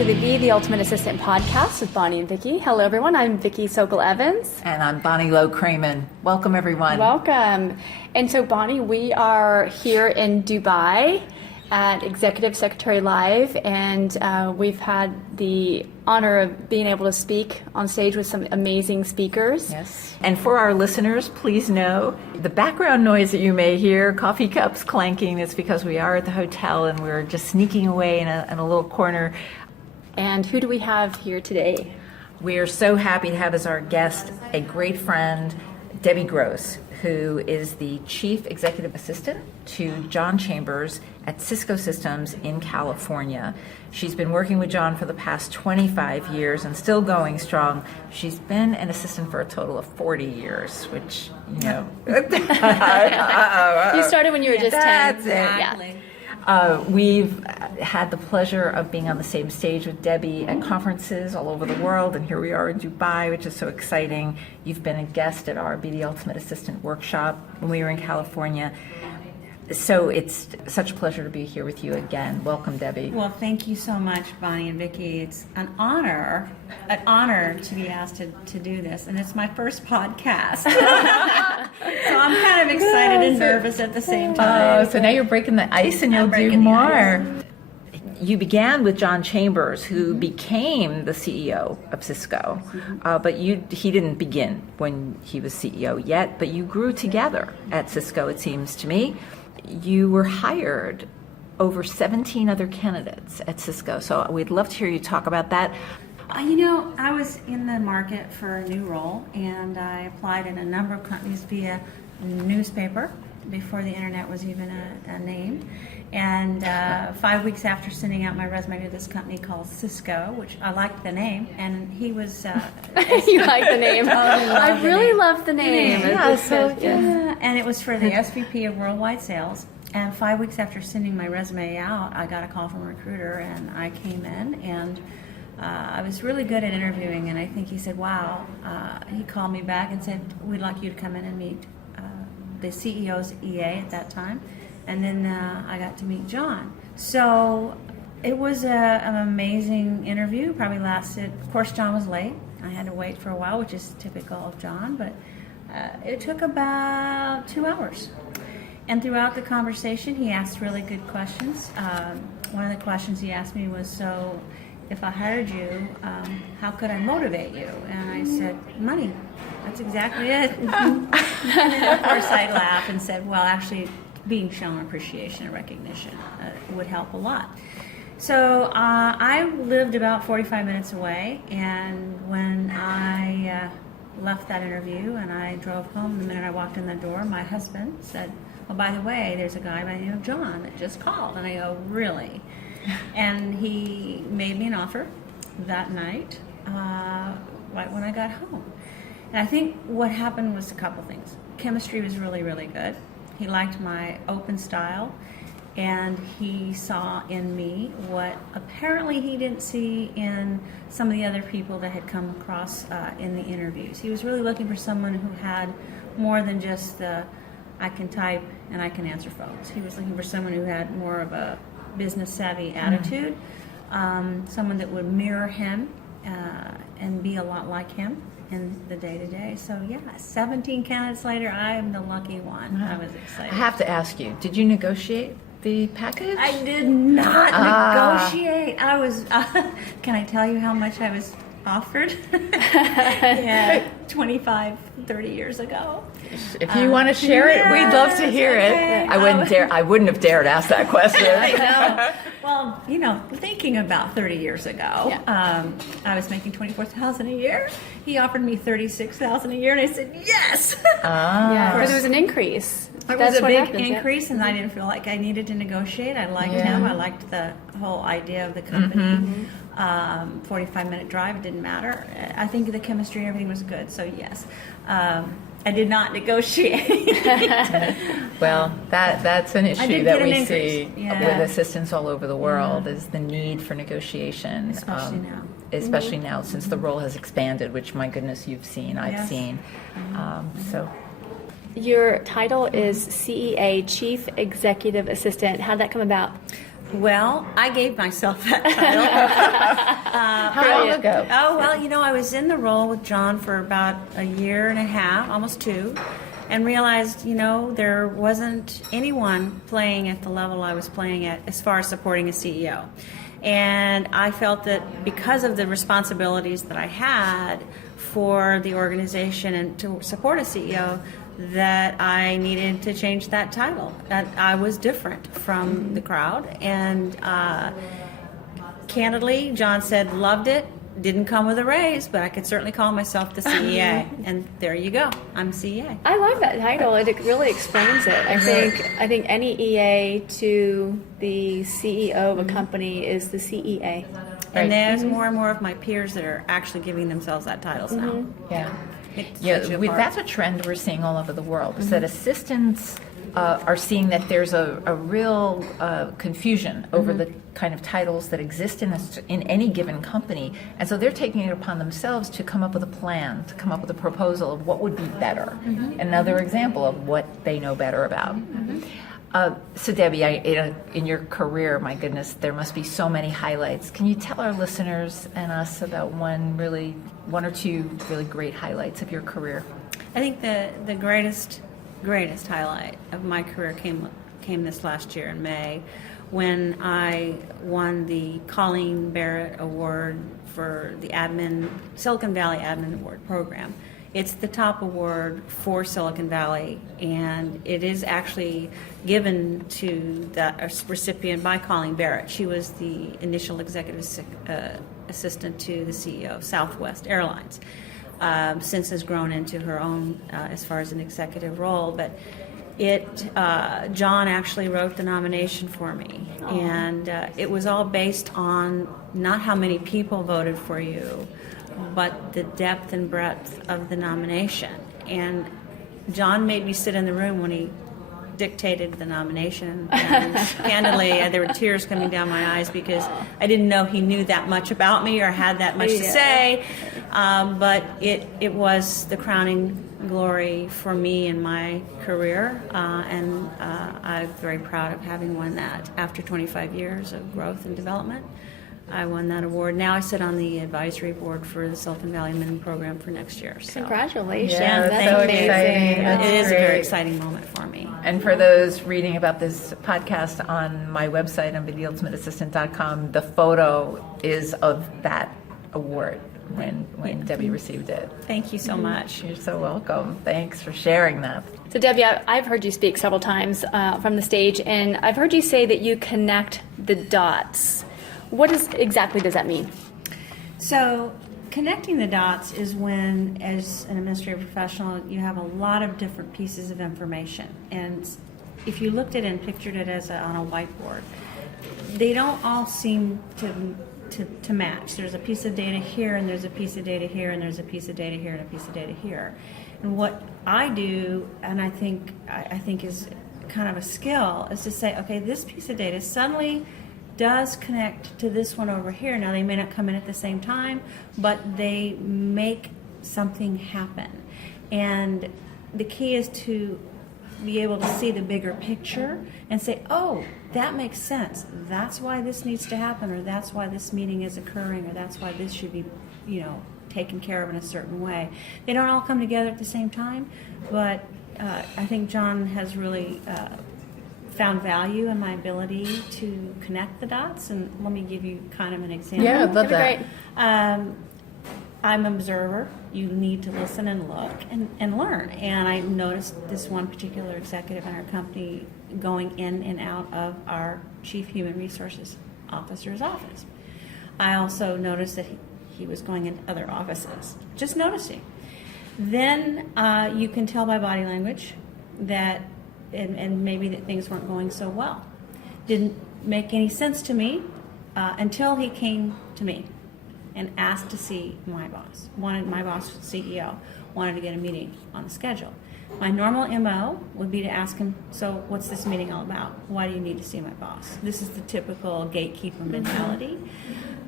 to the Be the Ultimate Assistant podcast with Bonnie and Vicki. Hello, everyone. I'm Vicki Sokol-Evans. And I'm Bonnie Low-Kramen. Welcome, everyone. Welcome. And so, Bonnie, we are here in Dubai at Executive Secretary Live, and we've had the honor of being able to speak on stage with some amazing speakers. Yes. And for our listeners, please know the background noise that you may hear, coffee cups clanking, is because we are at the hotel and we're just sneaking away in a little corner. And who do we have here today? We are so happy to have as our guest a great friend, Debbie Gross, who is the Chief Executive Assistant to John Chambers at Cisco Systems in California. She's been working with John for the past 25 years and still going strong. She's been an assistant for a total of 40 years, which, you know. You started when you were just 10. That's it. Yeah. We've had the pleasure of being on the same stage with Debbie at conferences all over the world, and here we are in Dubai, which is so exciting. You've been a guest at our Be the Ultimate Assistant workshop when we were in California. So it's such a pleasure to be here with you again. Welcome, Debbie. Well, thank you so much, Bonnie and Vicki. It's an honor to be asked to do this, and it's my first podcast. So I'm kind of excited and nervous at the same time. Oh, so now you're breaking the ice and you'll do more. You began with John Chambers, who became the CEO of Cisco, but he didn't begin when he was CEO yet, but you grew together at Cisco, it seems to me. You were hired over 17 other candidates at Cisco, so we'd love to hear you talk about that. I was in the market for a new role, and I applied in a number of companies via newspaper before the internet was even a name. And 5 weeks after sending out my resume to this company called Cisco, which I liked the name, and he was... You like the name? I really love the name. Yeah, and it was for the SVP of Worldwide Sales. And 5 weeks after sending my resume out, I got a call from a recruiter, and I came in, and I was really good at interviewing, and I think he said, wow. He called me back and said, we'd like you to come in and meet the CEO's EA at that time. And then I got to meet John. So it was an amazing interview. Probably lasted, of course, John was late. I had to wait for a while, which is typical of John, but it took about 2 hours. And throughout the conversation, he asked really good questions. One of the questions he asked me was, so if I hired you, how could I motivate you? And I said, money. That's exactly it. And then, of course, I laughed and said, well, actually, being shown appreciation and recognition would help a lot. So I lived about 45 minutes away, and when I left that interview and I drove home, the minute I walked in the door, my husband said, well, by the way, there's a guy by the name of John that just called. And I go, really? And he made me an offer that night, right when I got home. And I think what happened was a couple things. Chemistry was really, really good. He liked my open style, and he saw in me what apparently he didn't see in some of the other people that had come across in the interviews. He was really looking for someone who had more than just the I can type and I can answer phones. He was looking for someone who had more of a business savvy attitude, someone that would mirror him and be a lot like him in the day-to-day. So yeah, 17 candidates later, I am the lucky one. I was excited. I have to ask you, did you negotiate the package? I did not negotiate. I was, can I tell you how much I was offered? Yeah, 25, 30 years ago. If you want to share it, we'd love to hear okay. it. I wouldn't have dared ask that question. I know. Well, thinking about 30 years ago, I was making $24,000 a year. He offered me $36,000 a year, and I said yes. Yeah, because there was an increce. It was a big increase, and I didn't feel like I needed to negotiate. I liked him. I liked the whole idea of the company. 45-minute drive, it didn't matter. I think the chemistry and everything was good, so yes. I did not negotiate. Well, that's an issue that we see with assistants all over the world, is the need for negotiation. Especially now. Especially now, since the role has expanded, which, my goodness, you've seen, I've seen. So, your title is CEA, Chief Executive Assistant. How did that come about? Well, I gave myself that title. How long ago? Oh, well, I was in the role with John for about a year and a half, almost 2, and realized, there wasn't anyone playing at the level I was playing at as far as supporting a CEO. And I felt that because of the responsibilities that I had for the organization and to support a CEO, that I needed to change that title. That I was different from the crowd. And candidly, John said, loved it. Didn't come with a raise, but I could certainly call myself the CEA. And there you go. I'm CEA. I like that title. It really explains it. I think any EA to the CEO of a company is the CEA. And there's more and more of my peers that are actually giving themselves that titles now. Yeah. Yeah, That's a trend we're seeing all over the world, is that assistants are seeing that there's a real confusion over the kind of titles that exist in any given company. And so they're taking it upon themselves to come up with a plan, to come up with a proposal of what would be better. Another example of what they know better about. So Debbie, in your career, my goodness, there must be so many highlights. Can you tell our listeners and us about one or two really great highlights of your career? I think the greatest highlight of my career came this last year in May, when I won the Colleen Barrett Award for the Silicon Valley Admin Award program. It's the top award for Silicon Valley, and it is actually given to the recipient by Colleen Barrett. She was the initial executive assistant to the CEO of Southwest Airlines. Since has grown into her own as far as an executive role, but John actually wrote the nomination for me. Aww. And it was all based on not how many people voted for you, but the depth and breadth of the nomination. And John made me sit in the room when he dictated the nomination, and candidly there were tears coming down my eyes because I didn't know he knew that much about me or had that much to say, but it was the crowning glory for me in my career, and I'm very proud of having won that. After 25 years of growth and development, I won that award. Now I sit on the advisory board for the Silicon Valley Admin Program for next year. So. Congratulations. Yeah, that's so amazing. exciting. It is a very exciting moment for me. And for those reading about this podcast on my website, on theultimateassistant.com, the photo is of that award when Debbie received it. Thank you so much. You're so welcome. Thanks for sharing that. So Debbie, I've heard you speak several times from the stage, and I've heard you say that you connect the dots. What exactly does that mean? So connecting the dots is when, as an administrative professional, you have a lot of different pieces of information. And if you looked at it and pictured it as on a whiteboard, they don't all seem to match. There's a piece of data here, and there's a piece of data here, and there's a piece of data here, and a piece of data here. And what I do, and I think is kind of a skill, is to say, okay, this piece of data suddenly does connect to this one over here. Now they may not come in at the same time, but they make something happen. And the key is to be able to see the bigger picture and say, oh, that makes sense. That's why this needs to happen, or that's why this meeting is occurring, or that's why this should be, taken care of in a certain way. They don't all come together at the same time, but I think John has really found value in my ability to connect the dots. And let me give you kind of an example. Yeah, I'd love that. Great. I'm an observer. You need to listen and look and learn. And I noticed this one particular executive in our company going in and out of our Chief Human Resources Officer's office. I also noticed that he was going into other offices. Just noticing. Then you can tell by body language that and maybe that things weren't going so well. Didn't make any sense to me until he came to me and asked to see my boss. My boss was CEO, wanted to get a meeting on the schedule. My normal MO would be to ask him, so what's this meeting all about? Why do you need to see my boss? This is the typical gatekeeper mentality.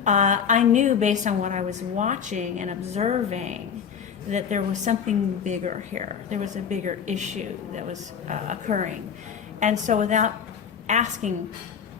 I knew based on what I was watching and observing that there was something bigger here. There was a bigger issue that was occurring. And so without asking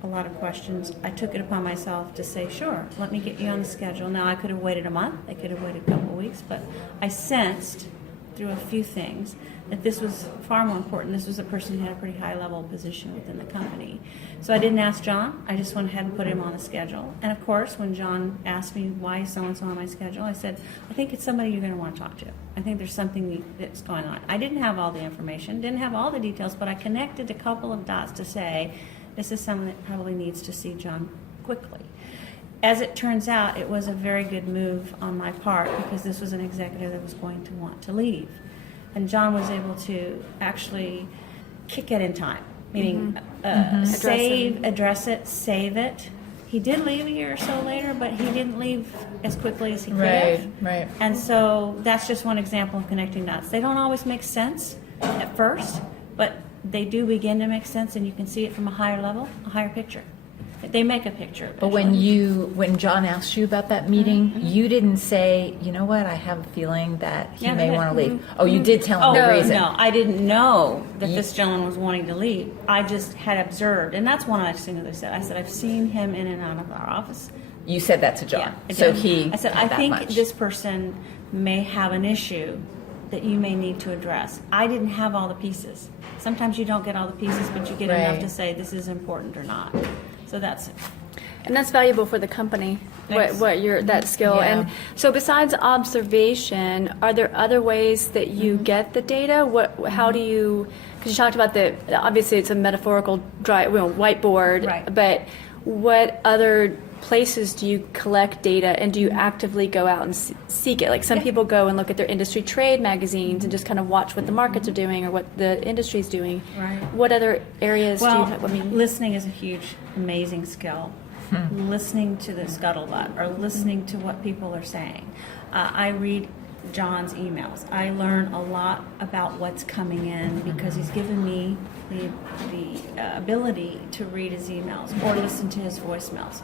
a lot of questions, I took it upon myself to say, sure, let me get you on the schedule. Now, I could have waited a month, I could have waited a couple of weeks, but I sensed through a few things that this was far more important. This was a person who had a pretty high level position within the company. So I didn't ask John, I just went ahead and put him on the schedule. And of course, when John asked me why is so-and-so on my schedule, I said, I think it's somebody you're going to want to talk to. I think there's something that's going on. I didn't have all the information, didn't have all the details, but I connected a couple of dots to say, this is someone that probably needs to see John quickly. As it turns out, it was a very good move on my part because this was an executive that was going to want to leave. And John was able to actually kick it in time, meaning address it, save it. He did leave a year or so later, but he didn't leave as quickly as he could have. Right. And so that's just one example of connecting dots. They don't always make sense at first, but they do begin to make sense, and you can see it from a higher level, a higher picture. They make a picture. But when John asked you about that meeting, you didn't say, you know what, I have a feeling that he may want to leave. Oh, you did tell him the reason. No, I didn't know that this gentleman was wanting to leave. I just had observed, and that's one of the things I said. I said, I've seen him in and out of our office. You said that to John. Yeah, I so did. I said, I think much. this person may have an issue that you may need to address. I didn't have all the pieces. Sometimes you don't get all the pieces, but you get enough to say this is important or not. So that's it. And that's valuable for the company, what your that skill. Yeah. And so besides observation, are there other ways that you get the data? How do you, because you talked about obviously it's a metaphorical whiteboard, Right. but what other places do you collect data, and do you actively go out and seek it? Like some people go and look at their industry trade magazines and just kind of watch what the markets are doing or what the industry is doing. Right. What other areas do you have? Listening is a huge, amazing skill. Listening to the scuttlebutt or listening to what people are saying. I read John's emails. I learn a lot about what's coming in because he's given me the ability to read his emails or listen to his voicemails.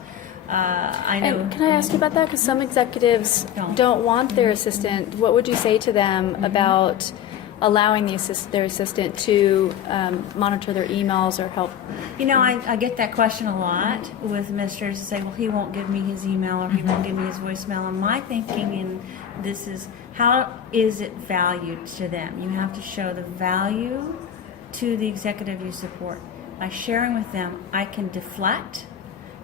I know. And can I ask you about that? Because some executives don't want their assistant. What would you say to them about allowing their assistant to monitor their emails or help? You know, I get that question a lot with administrators who say, well, he won't give me his email or he won't give me his voicemail. And my thinking in this is, how is it valued to them? You have to show the value to the executive you support. By sharing with them, I can deflect.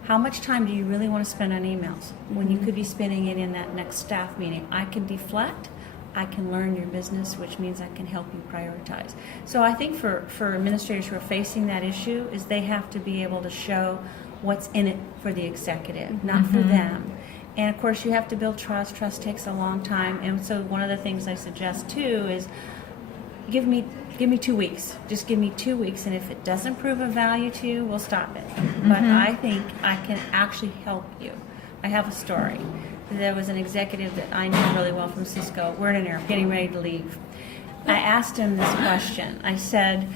How much time do you really want to spend on emails when you could be spending it in that next staff meeting? I can deflect. I can learn your business, which means I can help you prioritize. So I think for administrators who are facing that issue is they have to be able to show what's in it for the executive, not for them. And of course you have to build trust. Trust takes a long time. And so one of the things I suggest too is give me 2 weeks. Just give me 2 weeks, and if it doesn't prove of value to you, we'll stop it. But I think I can actually help you. I have a story. There was an executive that I knew really well from Cisco. We're in an airport, getting ready to leave. I asked him this question. I said,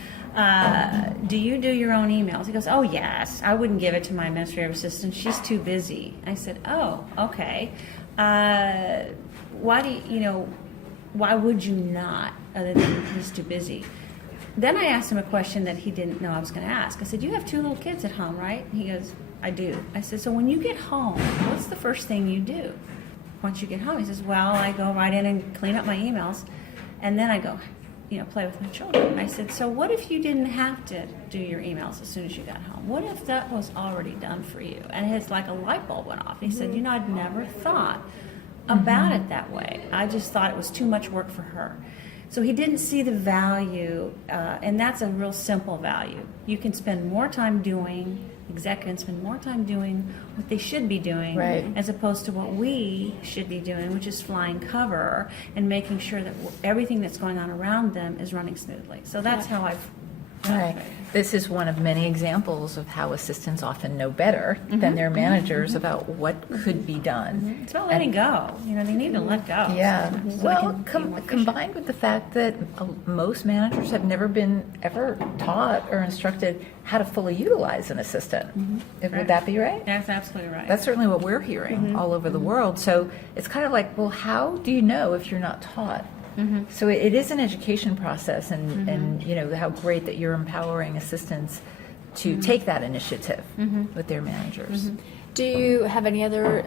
do you do your own emails? He goes, oh, yes. I wouldn't give it to my administrative assistant. She's too busy. I said, oh, okay. Why would you not, other than he's too busy? Then I asked him a question that he didn't know I was going to ask. I said, you have 2 little kids at home, right? He goes, I do. I said, so when you get home, what's the first thing you do once you get home? He says, well, I go right in and clean up my emails, and then I go, play with my children. I said, so what if you didn't have to do your emails as soon as you got home? What if that was already done for you? And it's like a light bulb went off. He said, I'd never thought about it that way. I just thought it was too much work for her. So he didn't see the value, and that's a real simple value. You can spend more time executives spend more time doing what they should be doing, as opposed to what we should be doing, which is flying cover and making sure that everything that's going on around them is running smoothly. So that's how I've... Right. This is one of many examples of how assistants often know better than their managers about what could be done. It's about letting go. They need to let go. Yeah. So Well, combined with the fact that most managers have never been ever taught or instructed how to fully utilize an assistant. Would that be right? That's absolutely right. That's certainly what we're hearing all over the world. So it's kind of like, well, how do you know if you're not taught? So it is an education process, and how great that you're empowering assistants to take that initiative with their managers. Do you have any other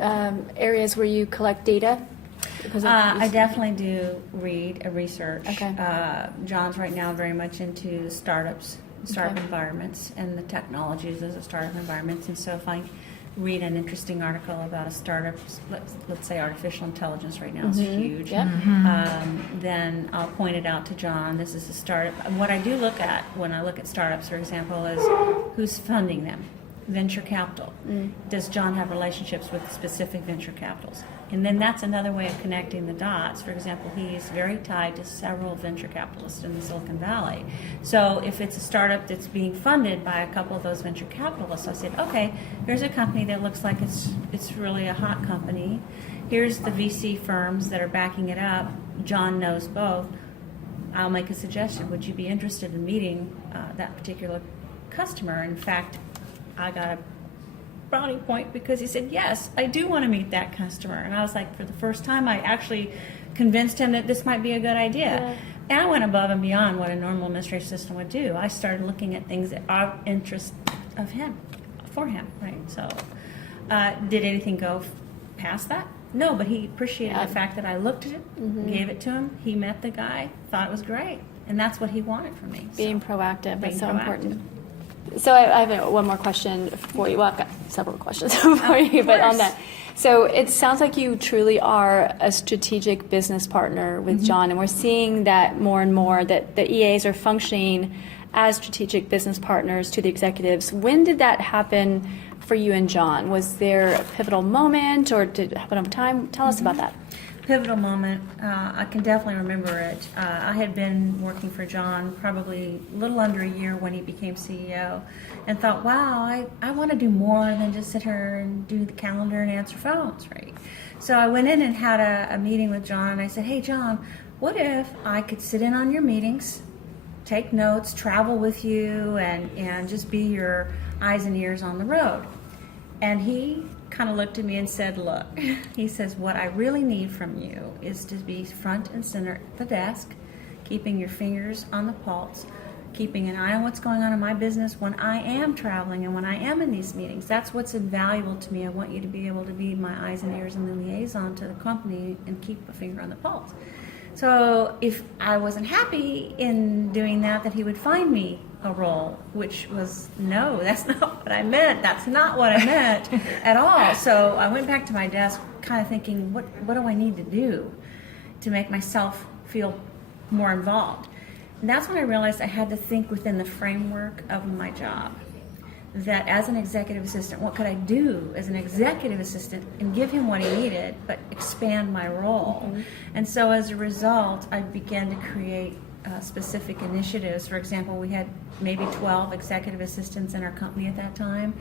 areas where you collect data? Because I definitely do read research. Okay. John's right now very much into startup environments and the technologies as a startup environments. And so if I read an interesting article about a startup, let's say artificial intelligence right now is huge, Yep. then I'll point it out to John. This is a startup. And what I do look at when I look at startups, for example, is who's funding them. Venture capital. Does John have relationships with specific venture capitals? And then that's another way of connecting the dots. For example, he's very tied to several venture capitalists in the Silicon Valley. So if it's a startup that's being funded by a couple of those venture capitalists, I said, okay, here's a company that looks like it's really a hot company. Here's the VC firms that are backing it up. John knows both. I'll make a suggestion. Would you be interested in meeting that particular customer? In fact, I got a brownie point because he said, yes, I do want to meet that customer. And I was like, for the first time, I actually convinced him that this might be a good idea. Yeah. And I went above and beyond what a normal administrative assistant would do. I started looking at things that are interest of him, for him, right? So did anything go past that? No, but he appreciated the fact that I looked at it, gave it to him. He met the guy, thought it was great. And that's what he wanted from me. Being proactive, that's so proactive. important. So I have one more question for you. Well, I've got several questions for you, but on that. So it sounds like you truly are a strategic business partner with John, and we're seeing that more and more, that the EAs are functioning as strategic business partners to the executives. When did that happen for you and John? Was there a pivotal moment, or did it happen over time? Tell us about that. Pivotal moment. I can definitely remember it. I had been working for John probably a little under a year when he became CEO, and thought, wow, I want to do more than just sit here and do the calendar and answer phones, right? So I went in and had a meeting with John, and I said, hey, John, what if I could sit in on your meetings, take notes, travel with you, and just be your eyes and ears on the road? And he kind of looked at me and said, look, he says, what I really need from you is to be front and center at the desk, keeping your fingers on the pulse, keeping an eye on what's going on in my business when I am traveling and when I am in these meetings. That's what's invaluable to me. I want you to be able to be my eyes and ears and the liaison to the company and keep a finger on the pulse. So if I wasn't happy in doing that he would find me a role, which was, no, that's not what I meant. That's not what I meant at all. So I went back to my desk kind of thinking, what do I need to do to make myself feel more involved? And that's when I realized I had to think within the framework of my job. That as an executive assistant, what could I do as an executive assistant and give him what he needed, but expand my role? And so as a result, I began to create specific initiatives. For example, we had maybe 12 executive assistants in our company at that time,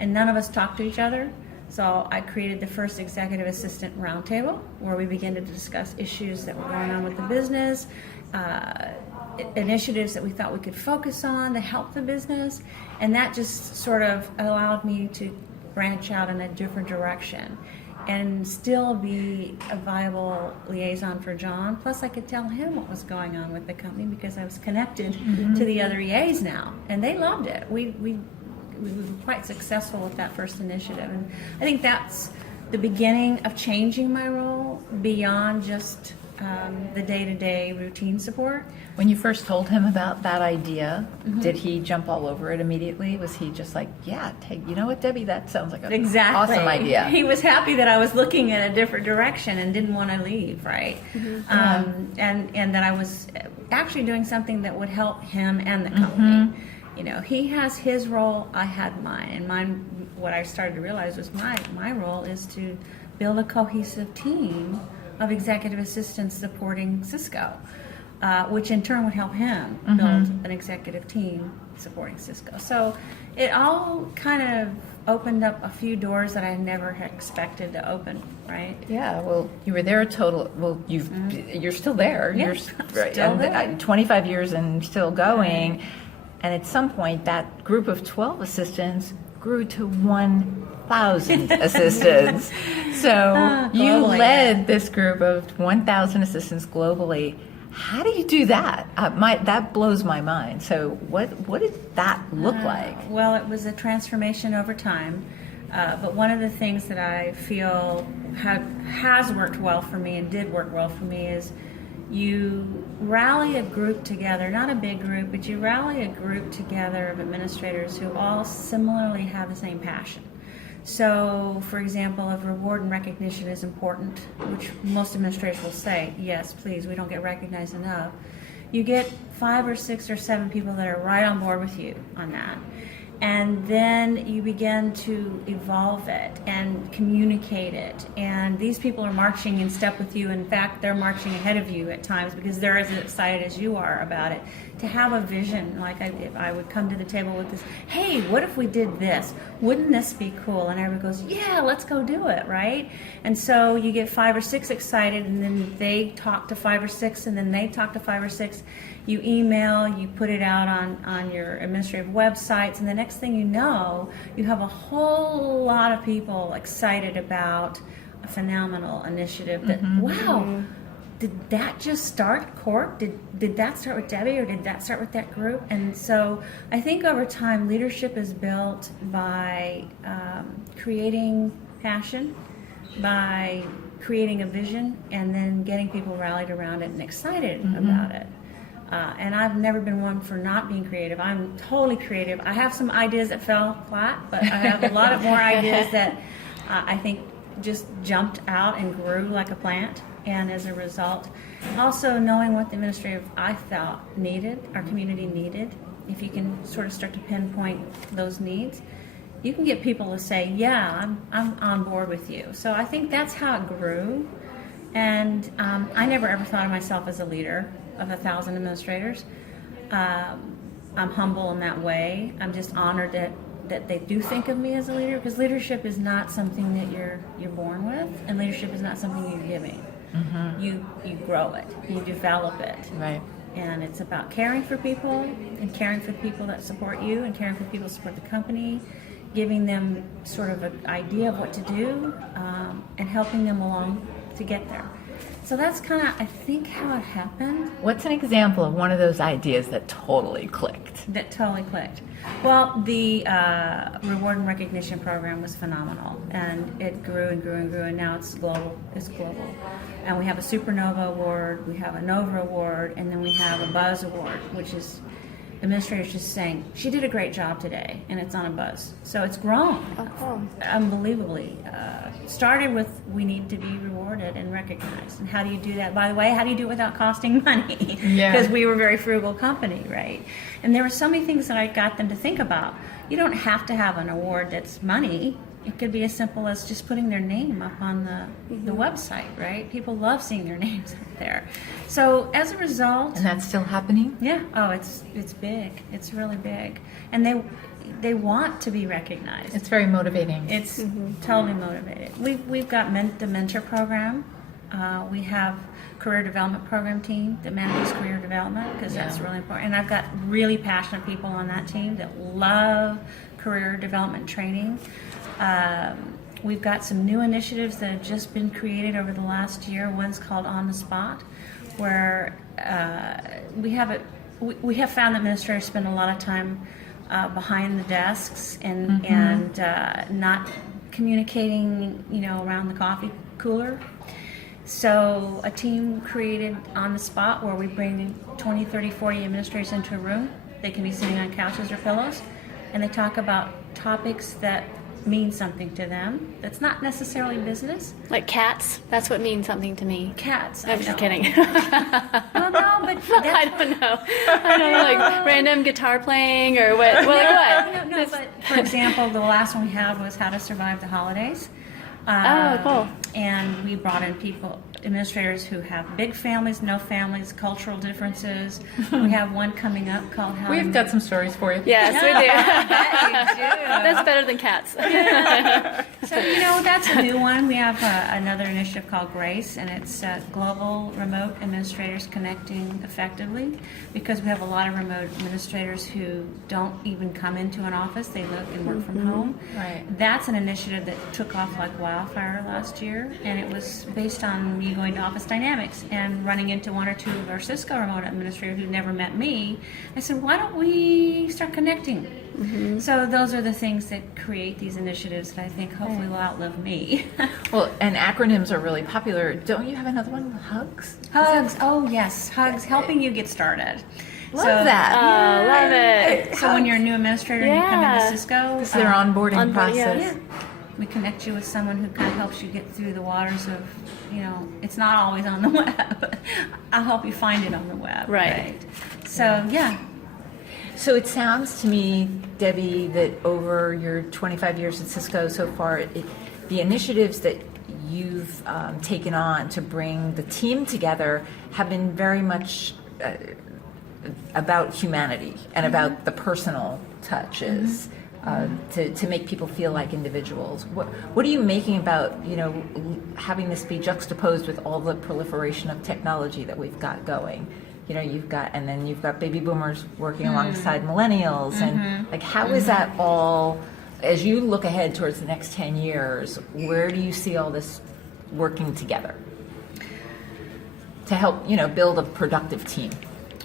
and none of us talked to each other. So I created the first executive assistant roundtable, where we began to discuss issues that were going on with the business, initiatives that we thought we could focus on to help the business, and that just sort of allowed me to branch out in a different direction and still be a viable liaison for John. Plus, I could tell him what was going on with the company because I was connected to the other EAs now, and they loved it. We were quite successful with that first initiative, and I think that's the beginning of changing my role beyond just the day-to-day routine support. When you first told him about that idea, did he jump all over it immediately? Was he just like, yeah, you know what, Debbie, that sounds like an awesome idea. He was happy that I was looking in a different direction and didn't want to leave, right? And that I was actually doing something that would help him and the company. You know, he has his role, I had mine. And mine, what I started to realize was my role is to build a cohesive team of executive assistants supporting Cisco, which in turn would help him build an executive team supporting Cisco. So it all kind of opened up a few doors that I never had expected to open, right? Yeah, well, you were there you're still there. Yeah, You're still there. 25 years and still going. And at some point, that group of 12 assistants grew to 1,000 assistants. So you globally, led this group of 1,000 assistants globally. How do you do that? That blows my mind. So what did that look like? Well, it was a transformation over time. But one of the things that I feel has worked well for me and did work well for me is you rally a group together, not a big group, but you rally a group together of administrators who all similarly have the same passion. So, for example, if reward and recognition is important, which most administrators will say, yes, please, we don't get recognized enough, you get 5 or 6 or 7 people that are right on board with you on that. And then you begin to evolve it and communicate it. And these people are marching in step with you. In fact, they're marching ahead of you at times because they're as excited as you are about it. To have a vision, like if I would come to the table with this, hey, what if we did this? Wouldn't this be cool? And everyone goes, yeah, let's go do it, right? And so you get 5 or 6 excited, and then they talk to 5 or 6, and then they talk to 5 or 6. You email, you put it out on your administrative websites, and the next thing you know, you have a whole lot of people excited about a phenomenal initiative that, wow, did that just start Corp? Did that start with Debbie, or did that start with that group? And so I think over time, leadership is built by creating passion, by creating a vision, and then getting people rallied around it and excited about it. And I've never been one for not being creative. I'm totally creative. I have some ideas that fell flat, but I have a lot of more ideas that I think just jumped out and grew like a plant. And as a result, also knowing what the administrative I felt needed, our community needed, if you can sort of start to pinpoint those needs, you can get people to say, yeah, I'm on board with you. So I think that's how it grew. And I never ever thought of myself as a leader of 1,000 administrators. I'm humble in that way. I'm just honored that they do think of me as a leader, because leadership is not something that you're born with, and leadership is not something you're giving. You grow it, you develop it. Right. And it's about caring for people, and caring for people that support you, and caring for people that support the company, giving them sort of an idea of what to do, and helping them along to get there. So that's kind of, I think, how it happened. What's an example of one of those ideas that totally clicked? That totally clicked. Well, the reward and recognition program was phenomenal, and it grew and grew and grew, and now it's global. It's global. And we have a Supernova Award, we have a Nova Award, and then we have a Buzz Award, which is administrators just saying, she did a great job today, and it's on a buzz. So it's grown unbelievably. Started with, we need to be rewarded and recognized. And how do you do that? By the way, how do you do it without costing money? Because we were a very frugal company, right? And there were so many things that I got them to think about. You don't have to have an award that's money. It could be as simple as just putting their name up on the website, right? People love seeing their names up there. So as a result... And that's still happening? Yeah. Oh, it's big. It's really big. And they want to be recognized. It's very motivating. It's totally motivated. We've got the mentor program. We have career development program team that manages career development, because that's really important. And I've got really passionate people on that team that love career development training. We've got some new initiatives that have just been created over the last year. One's called On the Spot, where we have found that administrators spend a lot of time behind the desks and not communicating, around the coffee cooler. So a team created On the Spot, where we bring 20, 30, 40 administrators into a room. They can be sitting on couches or pillows, and they talk about topics that mean something to them. That's not necessarily business. Like cats? That's what means something to me. Cats. I'm just kidding. Well, no, but I don't know. Like random guitar playing or what? Well, like what? No, but for example, the last one we had was how to survive the holidays. Cool. And we brought in administrators who have big families, no families, cultural differences. We have one coming up called How We've got some stories for you. Yes, we do. Yeah, you do. That's better than cats. So, that's a new one. We have another initiative called GRACE, and it's Global Remote Administrators Connecting Effectively, because we have a lot of remote administrators who don't even come into an office. They live and work from home. Right. That's an initiative that took off like wildfire last year, and it was based on you going to Office Dynamics and running into one or two of our Cisco remote administrators who never met me. I said, why don't we start connecting? So those are the things that create these initiatives that I think hopefully will outlive me. Well, and acronyms are really popular. Don't you have another one? Hugs? Hugs. Oh, yes. Hugs. Helping you get started. Love that. Oh, love it. So when you're a new administrator and you come into Cisco, It's their onboarding process. yeah, we connect you with someone who kind of helps you get through the waters of, it's not always on the web. I'll help you find it on the web. Right. So, yeah. So it sounds to me, Debbie, that over your 25 years at Cisco so far, the initiatives that you've taken on to bring the team together have been very much about humanity and about the personal touches to make people feel like individuals. What are you making about having this be juxtaposed with all the proliferation of technology that we've got going? You've got baby boomers working alongside millennials, and like how is that all? As you look ahead towards the next 10 years, where do you see all this working together to help build a productive team?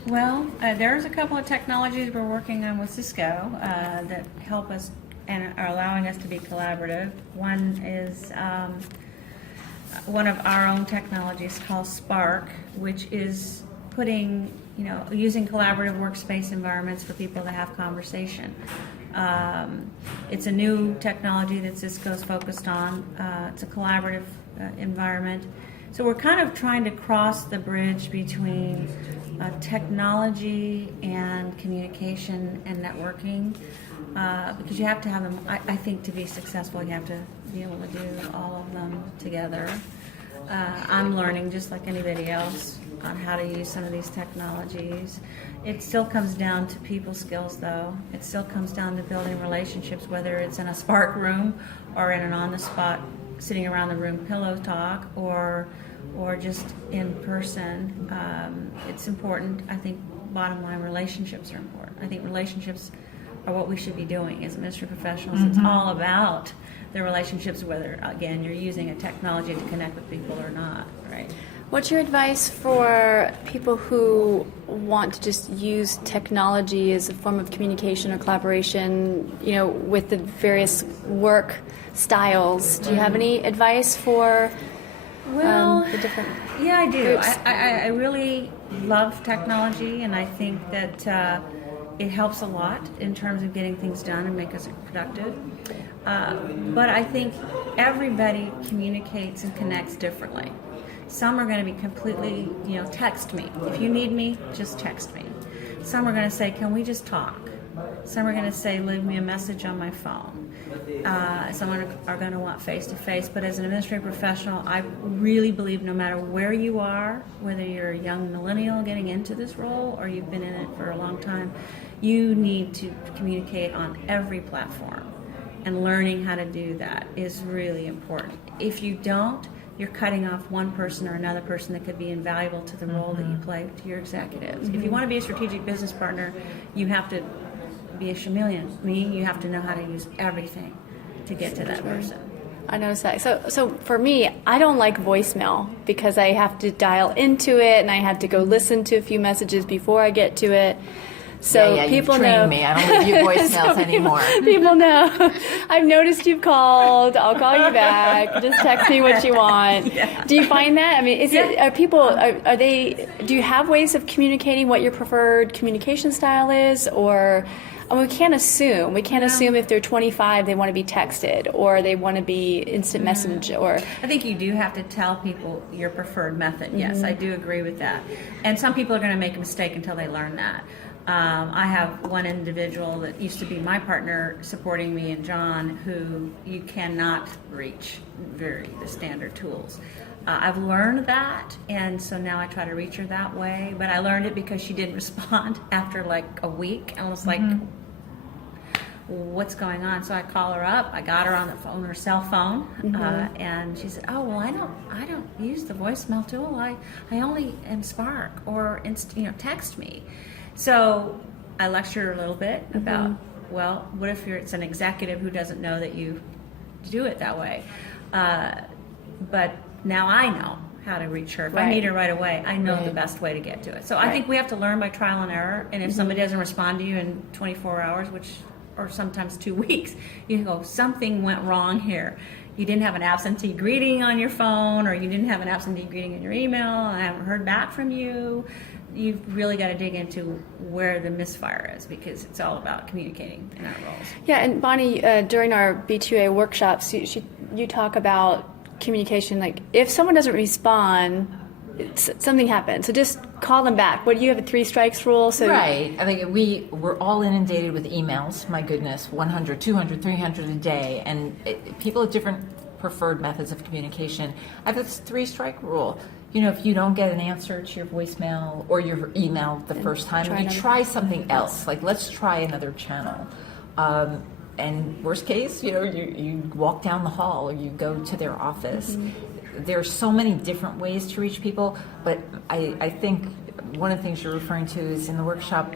Well, there's a couple of technologies we're working on with Cisco that help us and are allowing us to be collaborative. One is one of our own technologies called Spark, which is using collaborative workspace environments for people to have conversation. It's a new technology that Cisco's focused on. It's a collaborative environment. So we're kind of trying to cross the bridge between technology and communication and networking, because you have to have them. I think to be successful, you have to be able to do all of them together. I'm learning just like anybody else on how to use some of these technologies. It still comes down to people skills, though. It still comes down to building relationships, whether it's in a Spark room or in an on-the-spot, sitting around the room pillow talk, or just in person. It's important. I think bottom line, relationships are important. I think relationships are what we should be doing as administrative professionals. It's all about the relationships, whether, again, you're using a technology to connect with people or not, right? What's your advice for people who want to just use technology as a form of communication or collaboration, with the various work styles? Do you have any advice for the different Yeah, I do. groups? I really love technology, and I think that it helps a lot in terms of getting things done and make us productive. But I think everybody communicates and connects differently. Some are going to be completely, text me. If you need me, just text me. Some are going to say, can we just talk? Some are going to say, leave me a message on my phone. Some are going to want face-to-face. But as an administrative professional, I really believe no matter where you are, whether you're a young millennial getting into this role or you've been in it for a long time, you need to communicate on every platform. And learning how to do that is really important. If you don't, you're cutting off one person or another person that could be invaluable to the role that you play to your executives. If you want to be a strategic business partner, you have to be a chameleon. You have to know how to use everything to get to that person. I noticed that. So for me, I don't like voicemail because I have to dial into it and I have to go listen to a few messages before I get to it. So yeah, people you've trained know me. I don't leave you voicemails anymore. People know. I've noticed you've called. I'll call you back. Just text me what you want. Yeah. Do you find that? I mean, are they? Do you have ways of communicating what your preferred communication style is, or? We can't assume. We can't assume if they're 25 they want to be texted or they want to be instant message or. I think you do have to tell people your preferred method. Yes, I do agree with that. And some people are going to make a mistake until they learn that. I have one individual that used to be my partner supporting me and John who you cannot reach the standard tools. I've learned that, and so now I try to reach her that way. But I learned it because she didn't respond after like a week. I was like, what's going on? So I call her up. I got her on the phone, her cell phone, and she said, "Oh well, I don't use the voicemail tool. I only am Spark or text me." So I lectured her a little bit about, well, what if it's an executive who doesn't know that you do it that way? But now I know. how to reach her. If Right. I need her right away, I know the best way to get to it. So I think we have to learn by trial and error. And if somebody doesn't respond to you in 24 hours, or sometimes 2 weeks, you go, something went wrong here. You didn't have an absentee greeting on your phone, or you didn't have an absentee greeting in your email, and I haven't heard back from you. You've really got to dig into where the misfire is, because it's all about communicating in our roles. Yeah, and Bonnie, during our B2A workshops, you talk about communication. Like, if someone doesn't respond, something happened. So just call them back. What do you have, a 3 strikes rule? So Right. I think we're all inundated with emails. My goodness, 100, 200, 300 a day, and people have different preferred methods of communication. I have this 3 strike rule. If you don't get an answer to your voicemail or your email the first time, try something else. Like, let's try another channel. And worst case, you walk down the hall or you go to their office. There's so many different ways to reach people, but I think one of the things you're referring to is in the workshop,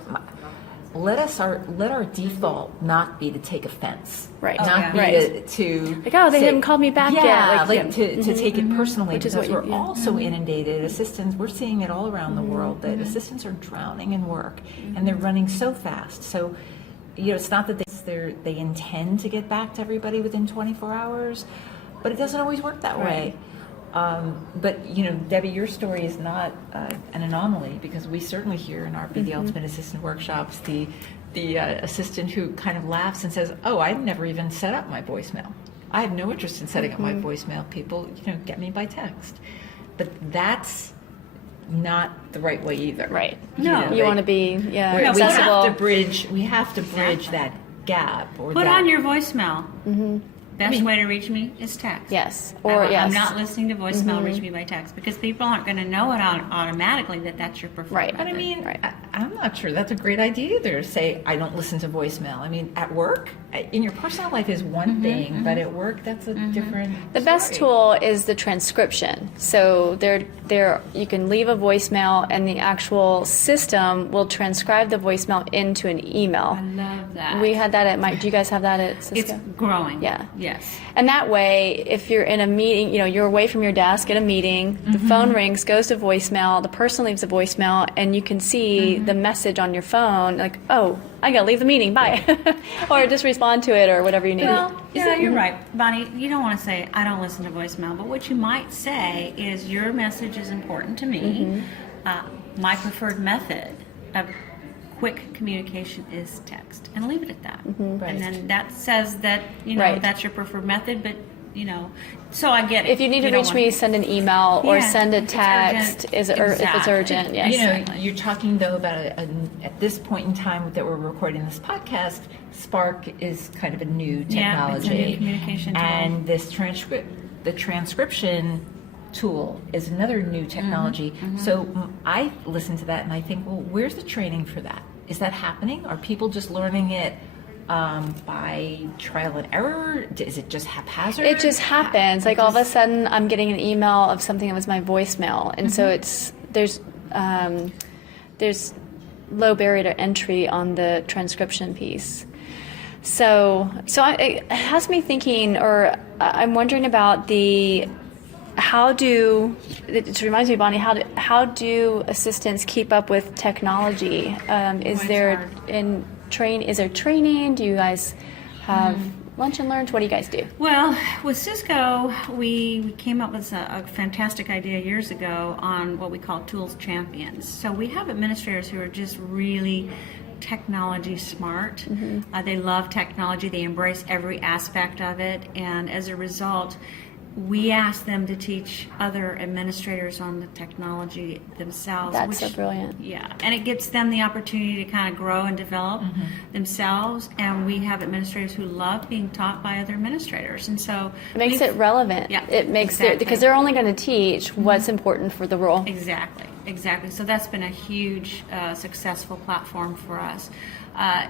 let our default not be to take offense. Right. Not be Right. to Like, oh, they say, haven't called me back yet. to take it personally, Which is because what we're also inundated. Assistants, we're seeing it all around the world, that assistants are drowning in work, and they're running so fast. So, it's not that they intend to get back to everybody within 24 hours, but it doesn't always work that way. But Debbie, your story is not an anomaly, because we certainly hear in our Be the Ultimate Assistant workshops the assistant who kind of laughs and says, "Oh, I've never even set up my voicemail. I have no interest in setting up my voicemail. People, get me by text." But that's not the right way either. Right. No. You want to be We accessible. have to bridge that gap. Or Put that, on your voicemail. Best way to reach me is text. Yes. Or I'm not listening to voicemail. Reach me by text, because people aren't going to know it automatically that that's your preferred Right. method. But I mean, Right. I'm not sure that's a great idea either, to say I don't listen to voicemail. I mean, at work, in your personal life is one thing, but at work, that's a different The best story. tool is the transcription. So there you can leave a voicemail, and the actual system will transcribe the voicemail into an email. I love that. We had that at do you guys have that at Cisco? It's growing. Yeah. Yes. And that way, if you're in a meeting, you're away from your desk at a meeting, the phone rings, goes to voicemail, the person leaves a voicemail, and you can see the message on your phone, like, oh, I gotta leave the meeting, bye. Or just respond to it, or whatever you need. Well, yeah, you're right, Bonnie. You don't want to say, I don't listen to voicemail, but what you might say is, your message is important to me. My preferred method of quick communication is text, and leave it at that. Right. And then that says that, Right. that's your preferred method, but, so I get it. If you need to don't reach want- me, send an email or Yeah, send a if it's text. urgent. If it's Exactly. urgent, yes. You're talking though about at this point in time that we're recording this podcast, Spark is kind of a new Yeah, it's technology, a new communication tool. and the transcription tool is another new technology. So I listen to that and I think, well, where's the training for that? Is that happening? Are people just learning it by trial and error? Is it just haphazard? It just happens. Like, all of a sudden, I'm getting an email of something that was my voicemail, and so there's low barrier to entry on the transcription piece. So it has me thinking, or I'm wondering about it reminds me, Bonnie, how do assistants keep up with technology? Is there training? Do you guys have lunch and learns? What do you guys do? Well, with Cisco, we came up with a fantastic idea years ago on what we call tools champions. So we have administrators who are just really technology smart. They love technology. They embrace every aspect of it. And as a result, we ask them to teach other administrators on the technology themselves. That's so brilliant. Yeah, and it gives them the opportunity to kind of grow and develop themselves. And we have administrators who love being taught by other administrators, and so It makes it relevant. Yeah, It makes exactly. because they're only going to teach what's important for the role. Exactly. So that's been a huge successful platform for us.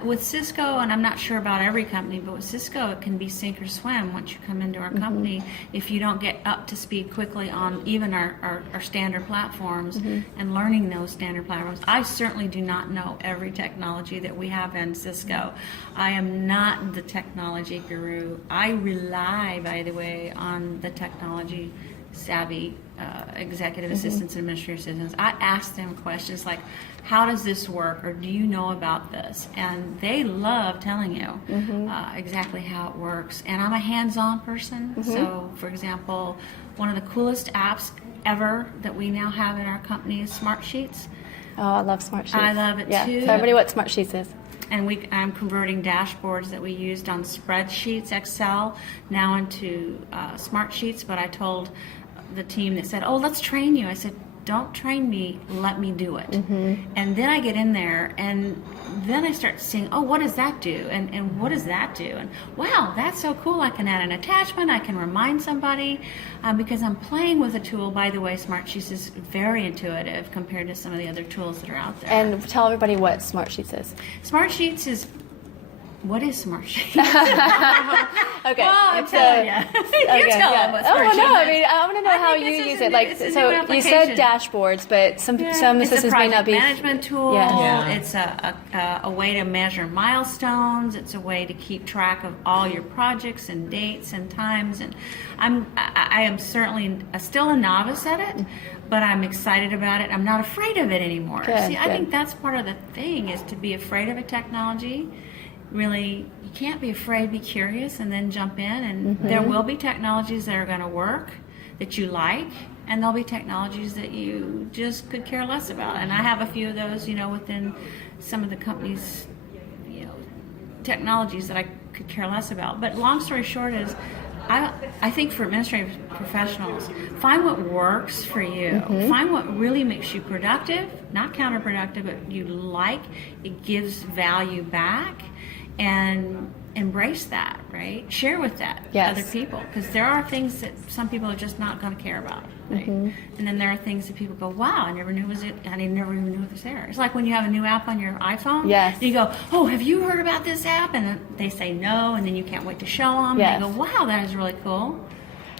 With Cisco, and I'm not sure about every company, but with Cisco, it can be sink or swim once you come into our company. If you don't get up to speed quickly on even our standard platforms and learning those standard platforms. I certainly do not know every technology that we have in Cisco. I am not the technology guru. I rely, by the way, on the technology savvy executive assistants and administrative assistants, I ask them questions like, how does this work, or do you know about this? And they love telling you exactly how it works. And I'm a hands-on person. So, for example, one of the coolest apps ever that we now have in our company is Smart Sheets. Oh, I love Smart Sheets. I love it too. Tell everybody what Smart Sheets is. And I'm converting dashboards that we used on spreadsheets, Excel, now into Smart Sheets. But I told the team that said, "Oh, let's train you." I said, "Don't train me, let me do it." And then I get in there, and then I start seeing, oh, what does that do? And what does that do? And wow, that's so cool. I can add an attachment. I can remind somebody because I'm playing with a tool. By the way, Smart Sheets is very intuitive compared to some of the other tools that are out there. And tell everybody what Smart Sheets is. Smart Sheets is, what is Smart Sheets? Okay. Well, I'm it's telling you. You tell them what Smart Sheets no, is. I mean, I want to know I how think you this is use a it. new- Like, it's a new so you said application. dashboards, but some It's businesses a may not project be. management tool. Yeah. It's a way to measure milestones. It's a way to keep track of all your projects and dates and times. And I am certainly still a novice at it, but I'm excited about it. I'm not afraid of it anymore. Good, See, I good. think that's part of the thing, is to be afraid of a technology. Really, you can't be afraid. Be curious and then jump in. And there will be technologies that are going to work that you like, and there'll be technologies that you just could care less about. And I have a few of those, within some of the companies, technologies that I could care less about. But long story short is, I think for administrative professionals, find what works for you. Find what really makes you productive, not counterproductive, but you like. It gives value back, and embrace that, right? Share with that Yes. other people, because there are things that some people are just not going to care about, right? And then there are things that people go, "Wow, I never knew was it. I never even knew it was there." It's like when you have a new app on your iPhone. Yes. And you go, "Oh, have you heard about this app?" And then they say no, and then you can't wait to show them. Yes. And they go, "Wow, that is really cool."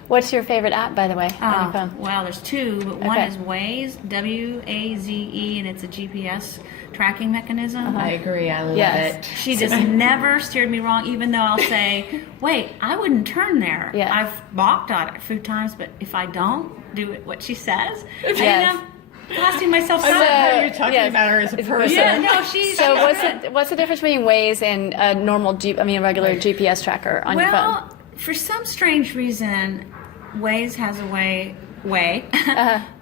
What's your favorite app, by the way, on your phone? Well, there's two, but one Okay. is Waze, WAZE, and it's a GPS tracking mechanism. I agree. I love Yes. it. She just never steered me wrong, even though I'll say, wait, I wouldn't turn there. Yes. I've balked at it a few times, but if I don't do it what she says, I Yes. end up costing myself I time. love how you're talking yes. about her as a It's person. Yeah, no, she's... So what's the difference between Waze and a normal regular GPS tracker on your phone? Well, for some strange reason, Waze has a way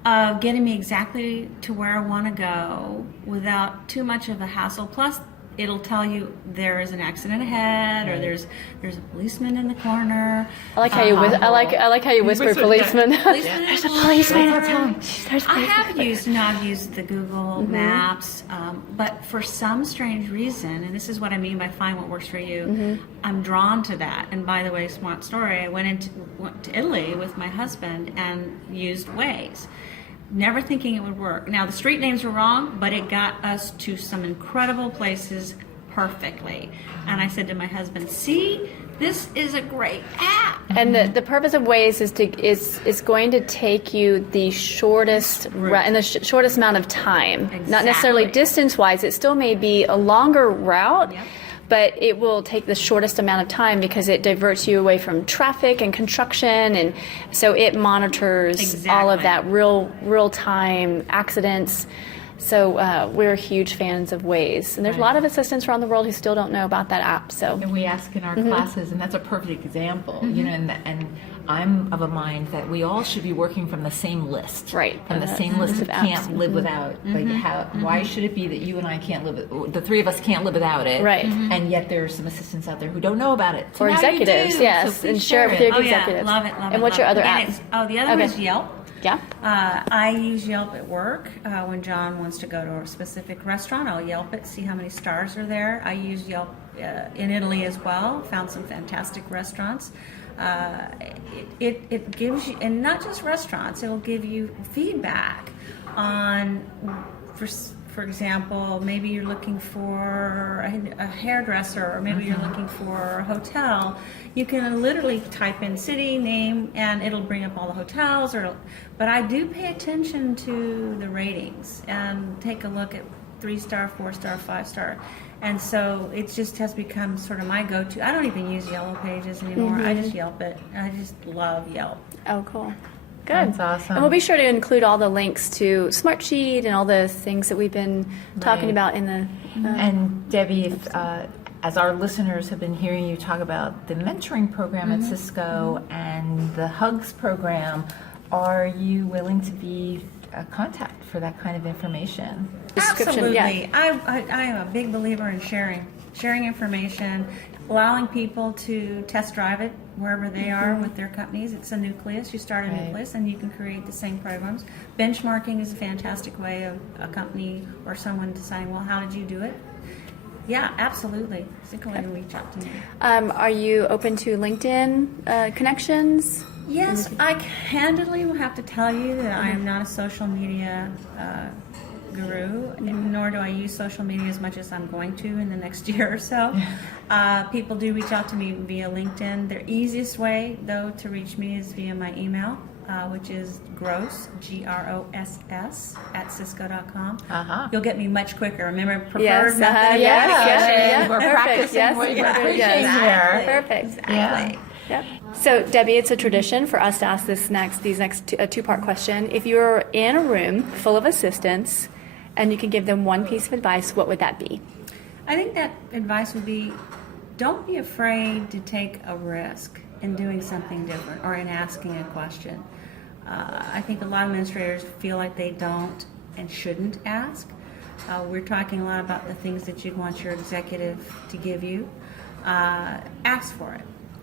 of getting me exactly to where I want to go without too much of a hassle. Plus, it'll tell you there is an accident ahead, or there's a policeman in the corner. I like how you I like how you whisper Whisper, policeman. Policeman in There's the a corner. policeman. There's a I policeman. have used, I've used the Google Maps, but for some strange reason, and this is what I mean by find what works for you, I'm drawn to that. And by the way, smart story, I went to Italy with my husband and used Waze, never thinking it would work. Now, the street names were wrong, but it got us to some incredible places perfectly. And I said to my husband, see, this is a great app. And the purpose of Waze is going to take you the shortest in the shortest amount of time. Not necessarily Exactly. distance-wise. It still may be a longer route, Yep. but it will take the shortest amount of time because it diverts you away from traffic and construction, and so it monitors all of Exactly. that real-time accidents. So we're huge fans of Waze, and there's a lot of assistants around the world who still don't know about that app. So And we ask in our classes, and that's a perfect example, and I'm of a mind that we all should be working from the same list. Right. From the same list of of apps. can't live without. Like why should it be that you and I can't live, the three of us can't live without it? Right. And yet there are some assistants out there who don't know about it. So or now you executives, do. yes, So please and share it with your Oh, yeah, executives. love it, love it. And what's love your other it. app? And the other one Okay. is Yelp. Yeah. I use Yelp at work. When John wants to go to a specific restaurant, I'll Yelp it, see how many stars are there. I use Yelp in Italy as well. Found some fantastic restaurants. It gives you, and not just restaurants, it'll give you feedback on, for example, maybe you're looking for a hairdresser, or maybe you're looking for a hotel. You can literally type in city, name, and it'll bring up all the hotels. But I do pay attention to the ratings and take a look at 3-star, 4-star, 5-star. And so it just has become sort of my go-to. I don't even use Yellow Pages anymore. I just Yelp it. I just love Yelp. Oh, cool. Good. That's awesome. And we'll be sure to include all the links to Smartsheet and all the things that we've been talking about in the. And Debbie, if, as our listeners have been hearing you talk about the mentoring program at Cisco and the Hugs program, are you willing to be a contact for that kind of information? Absolutely. Yeah. I am a big believer in sharing information, allowing people to test drive it wherever they are with their companies. It's a nucleus. You start a nucleus and you can create the same programs. Benchmarking is a fantastic way of a company or someone deciding, well, how did you do it? Yeah, absolutely. Simply reach out to me. Are you open to LinkedIn connections? Yes, I candidly will have to tell you that I am not a social media guru, nor do I use social media as much as I'm going to in the next year or so. People do reach out to me via LinkedIn. The easiest way, though, to reach me is via my email, which is gross, GROSS, @cisco.com. You'll get me much quicker. Remember, preferred method of communication. We're practicing what you're preaching here. Perfect. Exactly. Yep. So, Debbie, it's a tradition for us to ask these next two-part question. If you're in a room full of assistants and you can give them one piece of advice, what would that be? I think that advice would be, don't be afraid to take a risk in doing something different or in asking a question. I think a lot of administrators feel like they don't and shouldn't ask. We're talking a lot about the things that you'd want your executive to give you. Ask for it.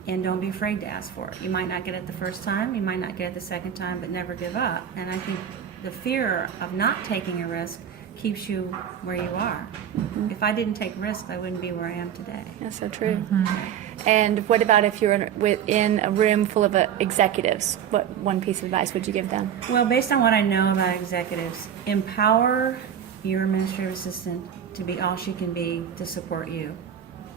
And don't be afraid to ask for it. You might not get it the first time, you might not get it the second time, but never give up. And I think the fear of not taking a risk keeps you where you are. If I didn't take risks, I wouldn't be where I am today. That's so true. And what about if you're in a room full of executives? What one piece of advice would you give them? Well, based on what I know about executives, empower your administrative assistant to be all she can be to support you.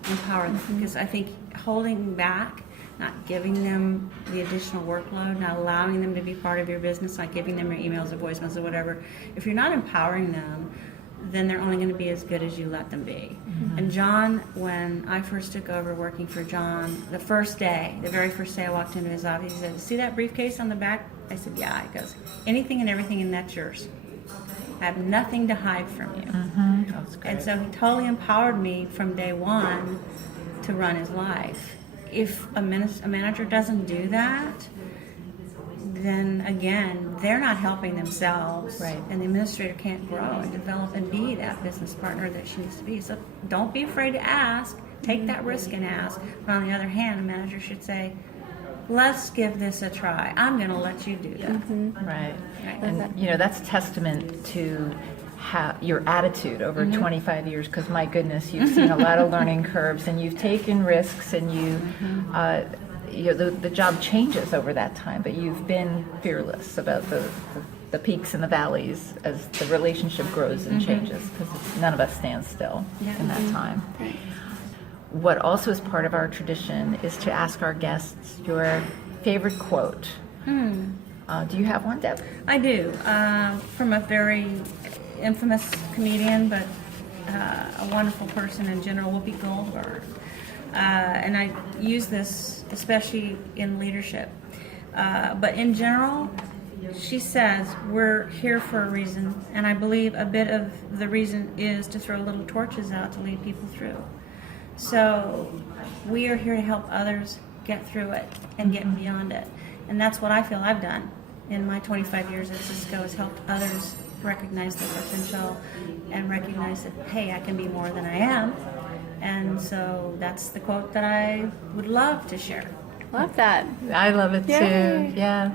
Empower them, because I think holding back, not giving them the additional workload, not allowing them to be part of your business, not giving them your emails or voicemails or whatever, if you're not empowering them, then they're only going to be as good as you let them be. And John, when I first took over working for John, the very first day I walked into his office, he said, "See that briefcase on the back?" I said, "Yeah." He goes, "Anything and everything in that's yours. I have nothing to hide from you." That's great. And so he totally empowered me from day one to run his life. If a manager doesn't do that, then again, they're not helping themselves. Right. And the administrator can't grow and develop and be that business partner that she needs to be. So don't be afraid to ask. Take that risk and ask. But on the other hand, a manager should say, "Let's give this a try. I'm going to let you do that." Right. Right. And, that's testament to your attitude over 25 years, because my goodness, you've seen a lot of learning curves and you've taken risks and the job changes over that time, but you've been fearless about the peaks and the valleys as the relationship grows and changes, because none of us stand still in that time. What also is part of our tradition is to ask our guests your favorite quote. Do you have one, Deb? I do, from a very infamous comedian, but a wonderful person in general, Whoopi Goldberg. And I use this especially in leadership. But in general, she says, "We're here for a reason," and I believe a bit of the reason is to throw little torches out to lead people through. So we are here to help others get through it and get beyond it. And that's what I feel I've done in my 25 years at Cisco, has helped others recognize their potential and recognize that, hey, I can be more than I am. And so that's the quote that I would love to share. Love that. I love it too. Yeah.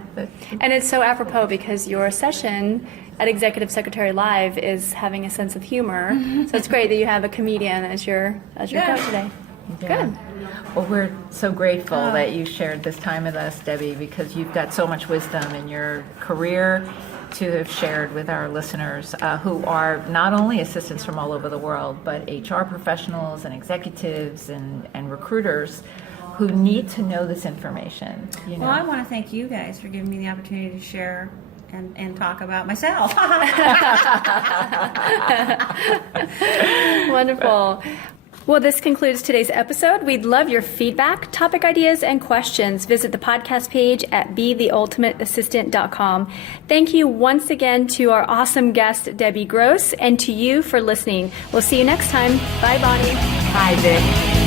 And it's so apropos because your session at Executive Secretary Live is having a sense of humor. So it's great that you have a comedian as your coach today. Yeah. Good. Well, we're so grateful that you shared this time with us, Debbie, because you've got so much wisdom in your career to have shared with our listeners who are not only assistants from all over the world, but HR professionals and executives and recruiters who need to know this information. Well, I want to thank you guys for giving me the opportunity to share and talk about myself. Wonderful. Well, this concludes today's episode. We'd love your feedback, topic ideas, and questions. Visit the podcast page at betheultimateassistant.com. Thank you once again to our awesome guest, Debbie Gross, and to you for listening. We'll see you next time. Bye, Bonnie. Bye, Vic.